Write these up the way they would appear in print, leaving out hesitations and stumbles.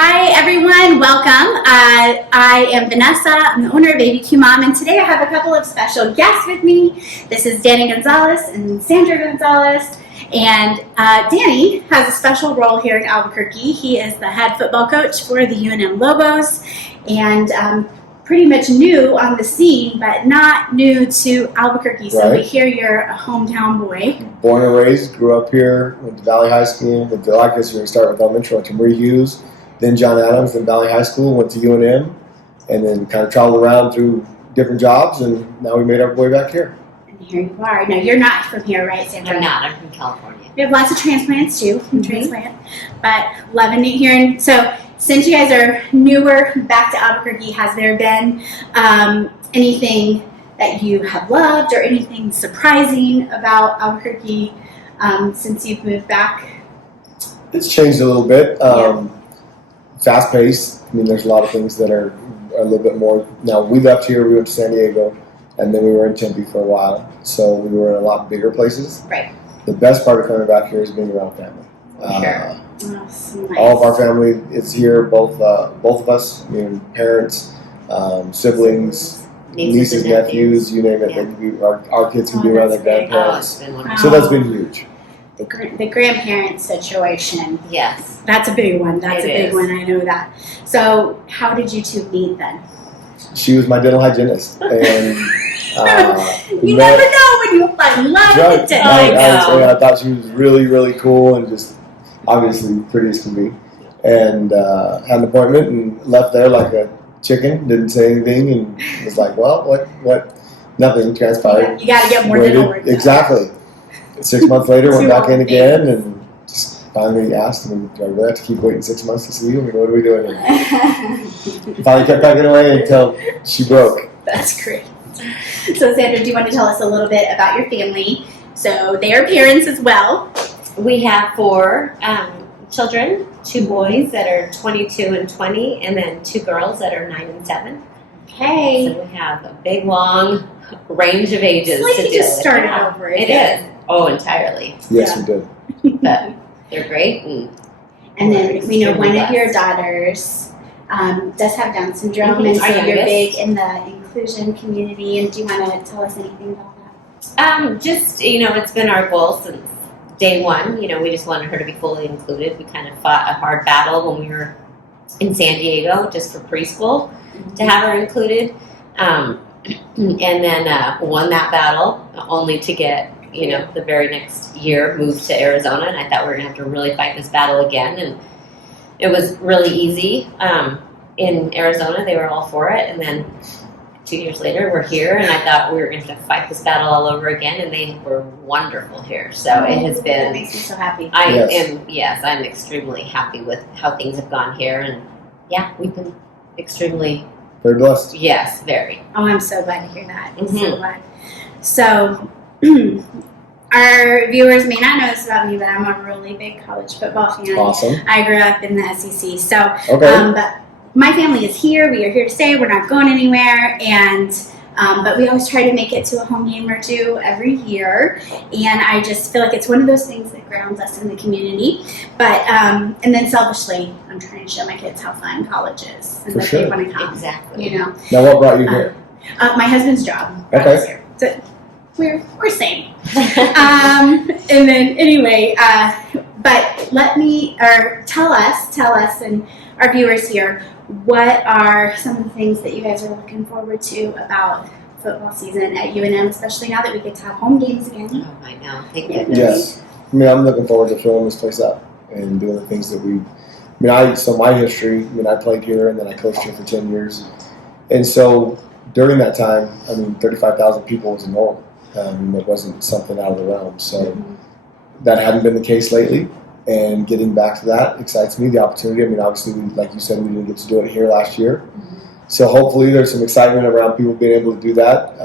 Hi everyone, welcome. I am Vanessa, I'm the owner of ABQ Mom, and today I have a couple of special guests with me. This is Danny Gonzales and Sandra Gonzales, and Danny has a special role here in Albuquerque. He is the head football coach for the UNM Lobos, and pretty much new on the scene, but not new to Albuquerque, so we hear you're a hometown boy. Born and raised, grew up here, went to Valley High School, went to, I guess you're going to start with elementary, went to Marie Hughes, then John Adams, then Valley High School, went to UNM, and then kind of traveled around through different jobs, and now we made our way back here. And here you are. Now, you're not from here, right, Sandra? I'm not. I'm from California. We have lots of transplants, too, transplant, but loving it here. And so, since you guys are newer back to Albuquerque, has there been anything that you have loved or anything surprising about Albuquerque since you've moved back? It's changed a little bit. Fast-paced. I mean, there's a lot of things that are a little bit more. Now, we left here, we went to San Diego, and then we were in Tempe for a while. So we were in a lot bigger places. Right. The best part of coming back here is being around family. Sure. Oh, so nice. All of our family is here, both of us, parents, siblings, nieces, nephews, you name it. Yeah. Our kids can be around their grandparents. So that's been huge. The grandparent situation. Yes. That's a big one. That's a big one. I know that. So how did you two meet then? She was my dental hygienist. And you never know when you find love in the dental. I thought she was really, really cool and just obviously pretty as can be. And had an appointment and left there like a chicken, didn't say anything, and was like, well, what? Nothing transpired. You got to get more dental work done. Exactly. 6 months later, went back in again and just finally asked him, do I really have to keep waiting 6 months to see you? I mean, what are we doing here? Finally kept packing away until she broke. That's great. So, Sandra, do you want to tell us a little bit about your family? So, they are parents as well. We have 4 children, 2 boys that are 22 and 20, and then 2 girls that are 9 and 7. Okay. So we have a big, long range of ages. It's like to you just started over again. It is. Oh, entirely. Yes, we did. But they're great. And then we know one of your daughters does have Down syndrome, and so you're big in the inclusion community. And do you want to tell us anything about that? Just, it's been our goal since day one. We just wanted her to be fully included. We kind of fought a hard battle when we were in San Diego just for preschool to have her included. And then won that battle only to get, the very next year moved to Arizona. And I thought we were going to have to really fight this battle again. And it was really easy. In Arizona, they were all for it. And then 2 years later, we're here. And I thought we were going to have to fight this battle all over again. And they were wonderful here. So it has been. That makes me so happy. I'm extremely happy with how things have gone here. And yeah, we've been extremely. Very blessed. Yes, very. Oh, I'm so glad to hear that. I'm so glad. So, our viewers may not know this about me, but I'm a really big college football fan. Awesome. I grew up in the SEC. So, but my family is here. We are here to stay. We're not going anywhere. And but we always try to make it to a home game or two every year. And I just feel like it's one of those things that grounds us in the community. But, and then selfishly, I'm trying to show my kids how fun college is. And that they want to come. Exactly. Now, what brought you here? My husband's job. Okay. Here. So we're same. And then anyway, but tell us and our viewers here, what are some of the things that you guys are looking forward to about football season at UNM, especially now that we get to have home games again? Oh, I know. Thank goodness. Yes. I'm looking forward to filling this place up and doing the things that my history, I played here and then I coached here for 10 years. And so during that time, 35,000 people was normal. It wasn't something out of the realm. So that hadn't been the case lately. And getting back to that excites me, the opportunity. Obviously, like you said, we didn't get to do it here last year. So hopefully there's some excitement around people being able to do that.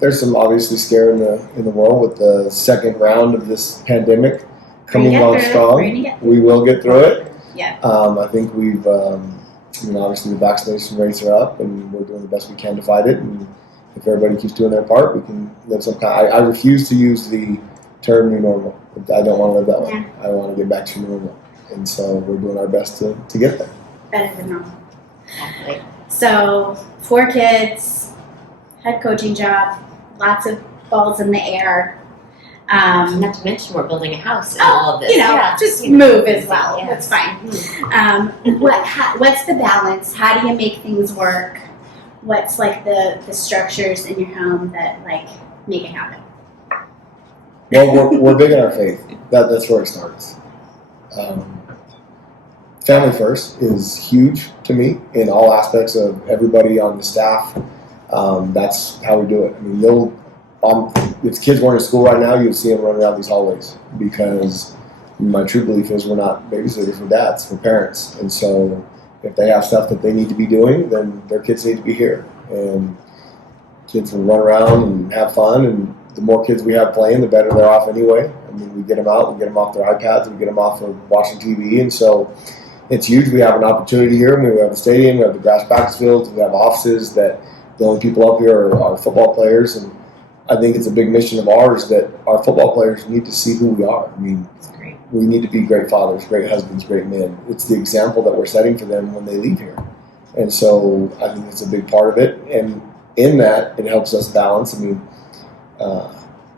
There's some obviously scare in the world with the second round of this pandemic coming along strong. We will get through it. Yeah. I think we've, obviously the vaccination rates are up and we're doing the best we can to fight it. And if everybody keeps doing their part, we can live some kind. I refuse to use the term new normal. I don't want to live that way. I want to get back to normal. And so we're doing our best to get there. better than normal. Exactly. So 4 kids, head coaching job, lots of balls in the air. Not to mention we're building a house and all of this. Just move as well. Yeah. That's fine. What's the balance? How do you make things work? What's like the structures in your home that like make it happen? Well, we're big in our faith. That's where it starts. Family first is huge to me in all aspects of everybody on the staff. That's how we do it. I mean, if kids weren't in school right now, you'd see them running around these hallways because my true belief is we're not babysitters, we're dads, we're parents. And so if they have stuff that they need to be doing, then their kids need to be here. And kids will run around and have fun, and the more kids we have playing, the better they're off anyway. I mean, we get them out, we get them off their iPads, we get them off of watching TV, and so it's huge. We have an opportunity here. I mean, we have a stadium, we have the grass practice fields, we have offices that the only people up here are football players, and I think it's a big mission of ours that our football players need to see who we are. I mean, we need to be great fathers, great husbands, great men. It's the example that we're setting for them when they leave here. And so I think it's a big part of it. And in that, it helps us balance. I mean,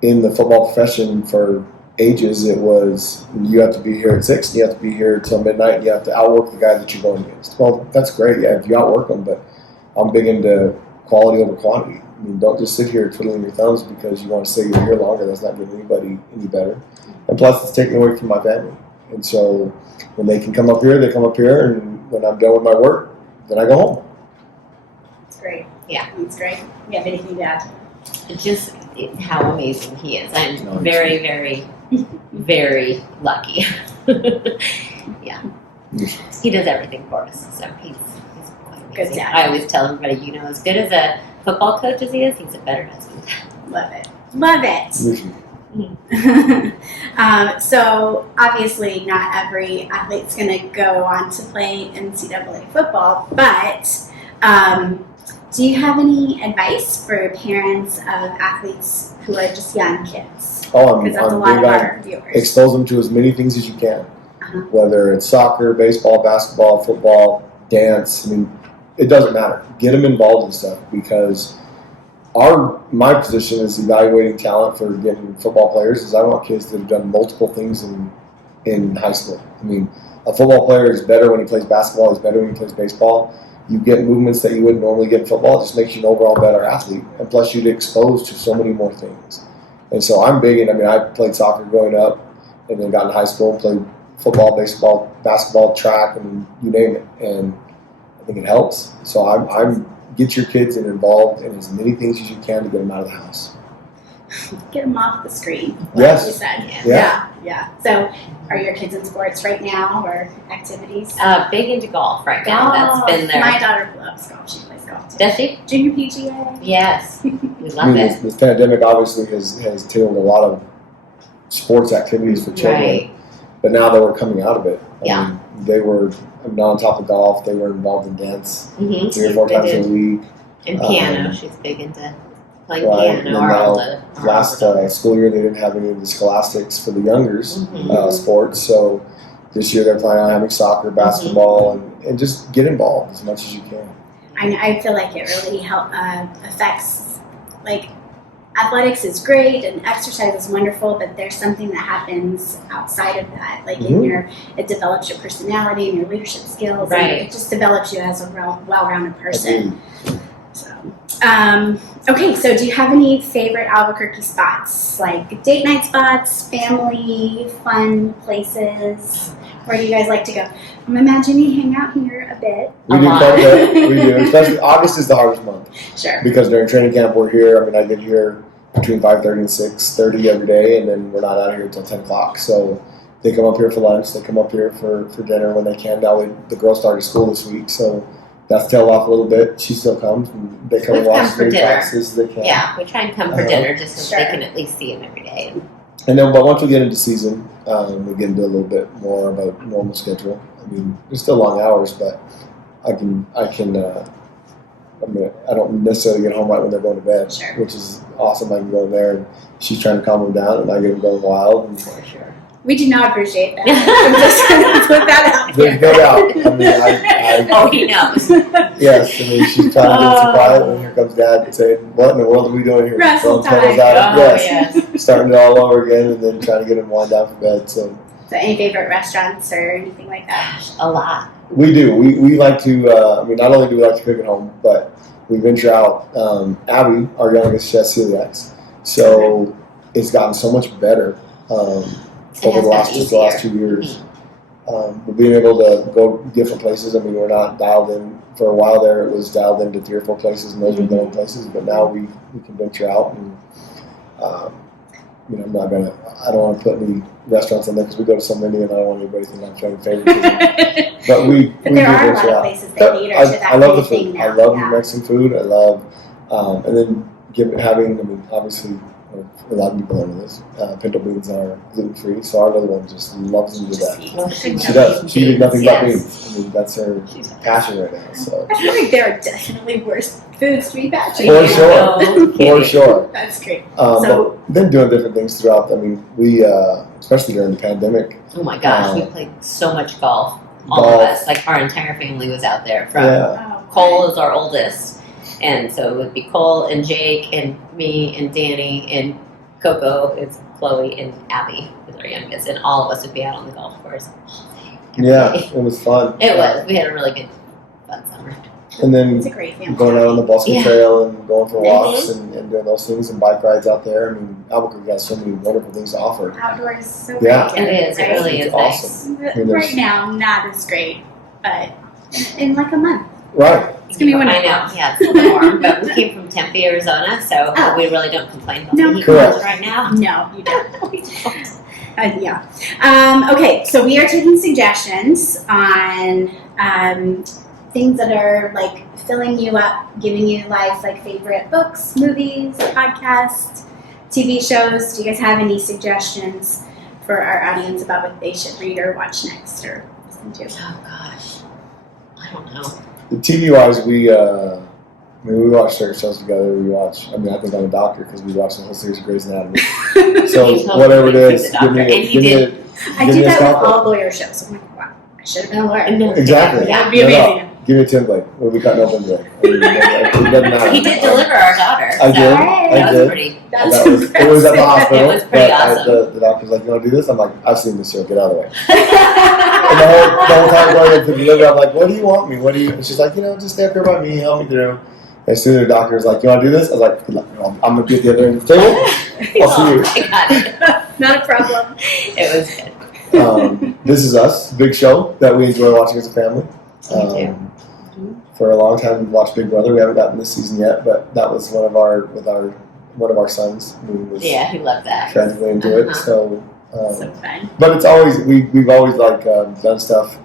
in the football profession for ages, it was you have to be here at 6, you have to be here till midnight, and you have to outwork the guy that you're going against. Well, that's great, yeah, if you outwork them, but I'm big into quality over quantity. I mean, don't just sit here twiddling your thumbs because you want to stay here longer. That's not giving anybody any better. And plus, it's taken away from my family. And so when they can come up here, they come up here, and when I'm done with my work, then I go home. That's great. Yeah. That's great. You have anything to add? Just how amazing he is. I'm very, very, very lucky. Yeah. He does everything for us, so he's quite amazing. Good dad. I always tell everybody, as good as a football coach as he is, he's a better husband. Love it. Love it. So obviously not every athlete's going to go on to play NCAA football, but do you have any advice for parents of athletes who are just young kids? Because that's a lot of our viewers. Expose them to as many things as you can, whether it's soccer, baseball, basketball, football, dance. I mean, it doesn't matter. Get them involved in stuff because my position is evaluating talent for getting football players is I want kids that have done multiple things in high school. I mean, a football player is better when he plays basketball, he's better when he plays baseball. You get movements that you wouldn't normally get in football. It just makes you an overall better athlete. And plus you get exposed to so many more things. And so I'm big in, I played soccer growing up and then got in high school and played football, baseball, basketball, track, and you name it. And I think it helps. So I'm get your kids involved in as many things as you can to get them out of the house. Get them off the screen. Yes. You said. Yeah. So, are your kids in sports right now or activities? Big into golf right now. That's been there. My daughter loves golf. She plays golf too. Does she? Junior PGA. Yes. We love it. This pandemic obviously has tailed a lot of sports activities for children. Right. But now that we're coming out of it, Yeah. They were on top of golf. They were involved in dance 3 or 4 They times did. a week. And piano. She's big into playing Right. And piano. then Or all now, the last school year, they didn't have any of the scholastics for the youngers sports. So this year they're planning on having soccer, basketball, and just get involved as much as you can. I feel like it really affects, like, athletics is great and exercise is wonderful, but there's something that happens outside of that. Like it develops your personality and your leadership skills. Right. And it just develops you as a well-rounded person. So, okay, so do you have any favorite Albuquerque spots? Like date night spots, family, fun places? Where do you guys like to go? I'm imagining you hang out here a bit. We do quite a bit. We do. Especially August is the hardest month. Sure. Because during training camp we're here. I get here between 5:30 and 6:30 every day, and then we're not out of here until 10 o'clock. So they come up here for lunch. They come up here for dinner when they can. Now the girls started school this week, so that's tailed off a little bit. She still comes. And they come and watch as many practices as they can. Yeah, we try and come for dinner just so they can at least see him every day. And then, but once we get into season, we get into a little bit more of a normal schedule. It's still long hours, but I don't necessarily get home right when they're going to bed, which is awesome. I can go in there and she's trying to calm them down, and I get them going wild. And For sure. We do not appreciate that. I'm just going to put that out There's there. no doubt. I mean, Oh, he knows. yes, I mean, she's trying to get some quiet, and here comes Dad saying, "What in the world are we doing here?" Wrestle Throwing pillows time. out. Oh, Yes, yes. starting it all over again, and then trying to get him wind down for bed. So So any favorite restaurants or anything like that? Gosh, a lot. we do. We like to. I mean, not only do we like to cook at home, but we venture out. Abby, our youngest, she has celiacs, so it's gotten so much better over has the last gotten 2 years. But being able to go different places. I mean, we're not dialed in. For a while there, it was dialed into 3 or 4 places, and those were the only places. But now we can venture out, and I'm not gonna. I don't want to put any restaurants in there because we go to so many, and I don't want anybody to think I'm showing favoritism. But we But do there are a lot venture of out. places that cater to that I kind love the of thing food. now. I love Yeah. Mexican food. I love, and then having. I mean, obviously, a lot of people know this. Pinto beans are gluten free, so our little one just loves them to Just death. eat. Well, she She does. She eats nothing but Yes. beans. I mean, that's her passion right now. So I feel like there are definitely worse foods to be bad. For sure. No for kidding. sure. That's great. But So- then doing different things throughout. I mean, we especially during the pandemic. Oh my gosh, we played so much golf. All Golf. of us, like our entire family was out there. From Yeah. Oh, Cole is our oldest, and so it would be Cole and Jake and me and Danny and Coco is Chloe and Abby is our youngest, and all of us would be out on the golf course all day. every Yeah, day. it was fun. It was. We had a really good, fun summer. And then It's a great family. going out on the Boston Yeah. Trail and going for walks Mhm. and doing those things and bike rides out there. I mean, Albuquerque has so many wonderful things to offer. Outdoors is so Yeah. great. It is. It right? really It's is awesome. nice. I mean, there's- Right now, not as great, but in like a month. Right. It's gonna be I wonderful. know. Yeah, it's a little warm, but we came from Tempe, Arizona, so Oh. we really don't complain about No. the heat Correct. much right now. No, you don't. Yeah. Okay, so we are taking suggestions on things that are like filling you up, giving you life, like favorite books, movies, podcasts, TV shows. Do you guys have any suggestions for our audience about what they should read or watch next or listen to? Oh gosh, I don't know. The TV wise, we watch certain shows together. We watch. I mean, I think I'm a doctor because we watch the whole series of Grey's Anatomy. So He's whatever it hoping is, he's a give me doctor, a, and he give me did. a, I give do me a that with scalpel. all lawyer shows. I'm like, wow, I should have been a lawyer. No. Exactly. That would be No, no. amazing. Give me a template. We'll be cutting open today. I mean, it doesn't matter. He did deliver our daughter. I so did. Hey. I That was did. pretty. That's That was, it was at the hospital. It was pretty but awesome. the doctor's like, "You want to do this?" I'm like, "I've seen this show. Get out of the way." And the whole time going to deliver, I'm like, "What do you want me? What do you?" And she's like, "Just stay up here by me, help me through." As soon as the doctor's like, "You want to do this?" I was like, "Good luck. I'm gonna be at the other end of the table." I'll see you. Oh, I got it. Not a problem. It was good. This Is Us, big show that we enjoy watching as a family. Me too. For a long time, we've watched Big Brother. We haven't gotten this season yet, but that was one of our sons who was Yeah, he loved that. tragically into it. Uh-huh. So, So fun. but it's always we've always done stuff,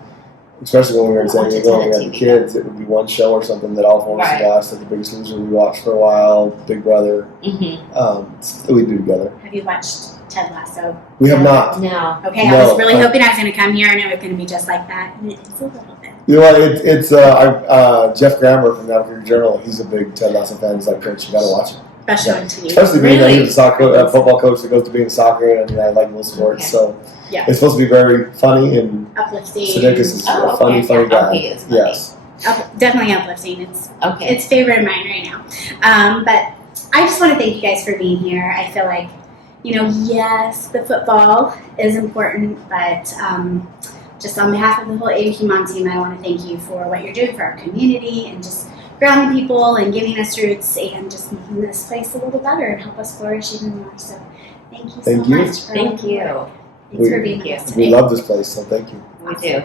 especially when we were in San Watch a Diego ton and we of had the TV. kids. It would be one show or something that all four of us Right. would watch. Like The Biggest Loser, we watched for a while. Big Brother, Mm-hmm. we do together. Have you watched Ted Lasso? We have not. No. Okay, No, I was really I- hoping I was going to come here and it was going to be just like that. And it's a little bit. You know what? It's Jeff Grammer from the Albuquerque Journal. He's a big Ted Lasso fan. He's like, "Coach, you got to watch it." Special on TV. Especially being that Really? he's a football coach that goes to being soccer, and I mean, I like most sports, Okay. so Yeah. it's supposed to be very funny. And Uplifting. Sudeikis is Oh, a funny, okay. funny Oh, guy. he is funny. Yes, Definitely uplifting. It's Okay. favorite of mine right now. But I just want to thank you guys for being here. I feel like, yes, the football is important, but just on behalf of the whole ABQ Mom team, I want to thank you for what you're doing for our community and just grounding people and giving us roots and just making this place a little better and help us flourish even more. So thank you so Thank you. much. Thank you. Thanks for We- being with us we today. love this place, so thank you. We do.